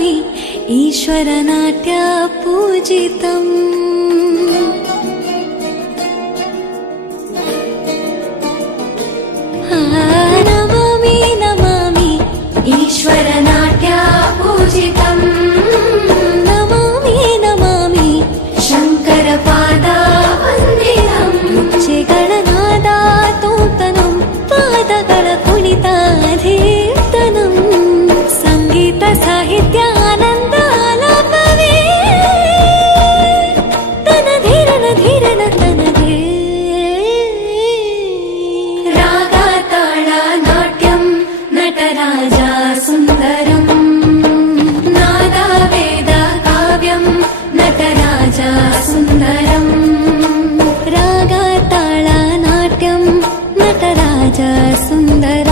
नमामि ईश्वरनाट्य पूजितम् नमामि नमामि ईश्वरनाट्य पूजितम् नमामि नमामि शङ्करपादा वन्दितम् उच्चैगळनाद तोंतनं पादಗಳ ಕುಣಿತಾಧೀರ್ತನಂ ಸಂಗೀತ ಸಾಹಿತ್ಯ ಆನಂದ ಆಲಾಪವೇ ತನ ಧೀರನ ಧೀರನ ತನದೇ ರಾಗ ತಾಳ ನಾಟ್ಯಂ ನಟರಾಜ ಸುಂದರಂ ನಾದ ವೇದ ಕಾವ್ಯಂ ನಟರಾಜ ಸುಂದರಂ ರಾಗ ತಾಳ ನಾಟ್ಯಂ ನಟರಾಜ ಸುಂದರ